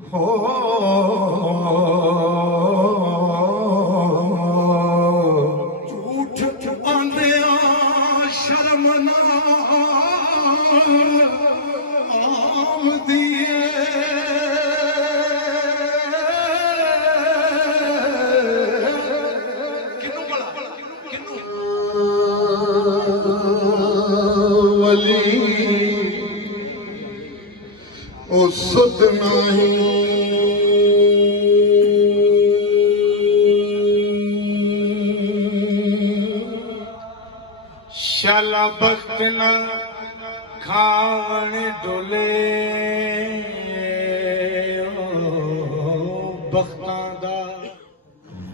हो झूठ आंदे शर्म ना आमदी वली ओ सुध नहीं शाला बख्त न खावन डोले बख्तां दा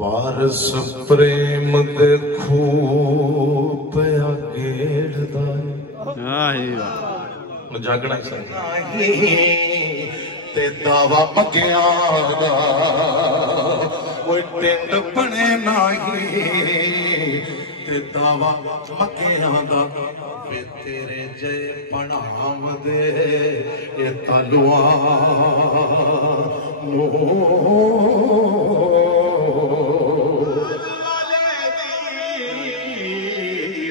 वारस प्रेम दे खूब पया गेड़दा जागना ते दावा मगिया टिंड बने नाही ते दावा मगिया वे तेरे जय पढ़ाव दे ये तलुआ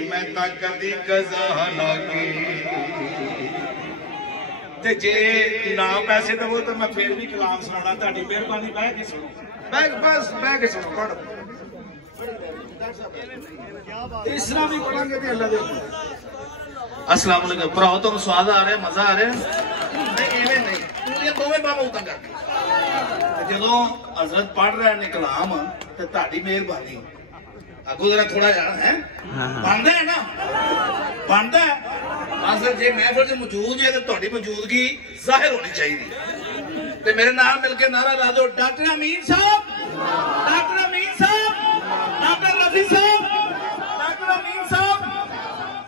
मैं ता कदी कज़ा लगी जे ना पैसे दवो तो मैं फिर भी कलाम सुना। ताड़ी मेहरबानी बह के सुनो, बस बह के सुनो। पढ़ तीसरा भी पढ़ांगे ते अल्लाह दे। अस्सलाम वालेकुम भराओ, तुम स्वाद आ रहा, मजा आ रहा? नहीं इवें नहीं, पूरी दोवें बाबा उतां करके जदों हजरत पढ़ रहे ने कलाम ते ताड़ी मेहरबानी अगो जरा थोड़ा यार है बनता है ना, बनता है असल जे महफिल च मौजूद है तो मौजूदगी जाहिर होनी चाहिए। तो मेरे नाल मिलके नारा ला दो, डॉक्टर अमीन साहब, डॉक्टर अमीन साहब, डॉक्टर रफी साहब, डॉक्टर अमीन साहब।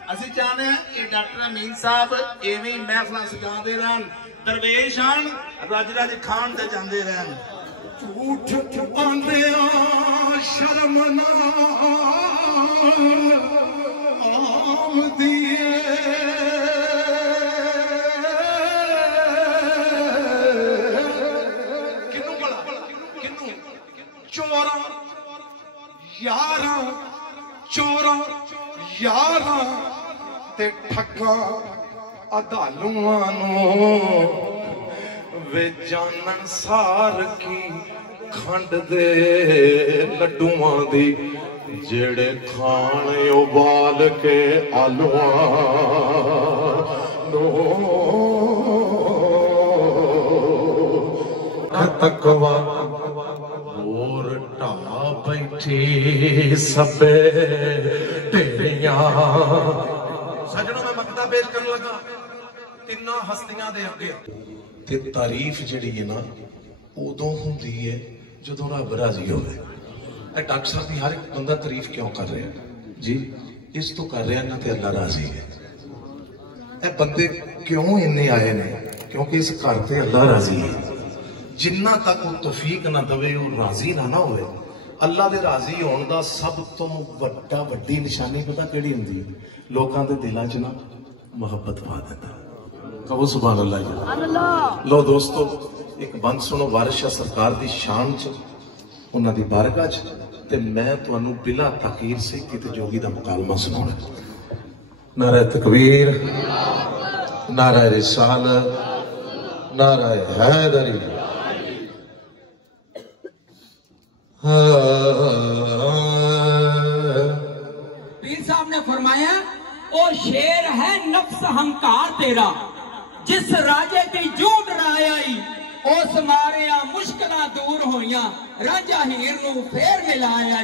असि चाहते हैं कि डॉक्टर अमीन साहब एवं महफिल सजाते रहन, दरवेश आन रज रज खान ते जाते रहन। झूठ आंदे शर्म ना आमदी चोरा यारा ते ठगा अदालुआं नूं वे जानन सार की खंड दे लड्डुआं दी जेड़े खाण उबाल के आलुआं तकवा और ढा बैठी सबे ढेरियां। सजनों मैं मकता पेश करने लगा तिन्ना हस्तियां दे अगे ते तारीफ जिहड़ी है ना उदों हुंदी है जदों रब राजी होवे। डॉक्टर साहब की हर एक बंदा तारीफ क्यों कर रहा है जी? इस तो कर रहा ना ते अल्लाह राजी है। ए बंदे क्यों इन्ने आए ने? क्योंकि इस घर ते अल्लाह राजी है। जिन्ना तक वो तौफीक ना दवे वो राजी ना होवे। अल्लाह दे राजी होने दा सब तो वड्डी निशानी पता केड़ी हुंदी? लोकां दे दिलां च ना मोहब्बत पा देता। कहो सुभान अल्लाह। लो दोस्तों एक बंद सुनो वारिस शाह सरकार दी शान च उन्हां दी बारगाह च ते मैं तुहानू बिला तकीर से किते जोगी दा मुकालमा सुनाउणा। नारा तकबीर, नारा रिसालत, नारा हैदरी। पीर साहब ने फरमाया ओ शेर है नफ्स हंकार तेरा, जिस राजे की जू डराई उस मारिया मुश्किलां दूर होइया, राजा हीर नू फेर मिलाया।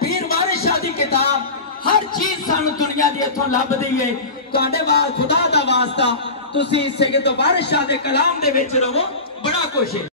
पीर वारिस शाह दी किताब हर चीज सानू दुनिया दी इथों लभदी है। तुहाडे वाल खुदा दा वास्ता तुसी सैयद वारिस शाह दे कलाम दे विच रहो, बड़ा कुछ है।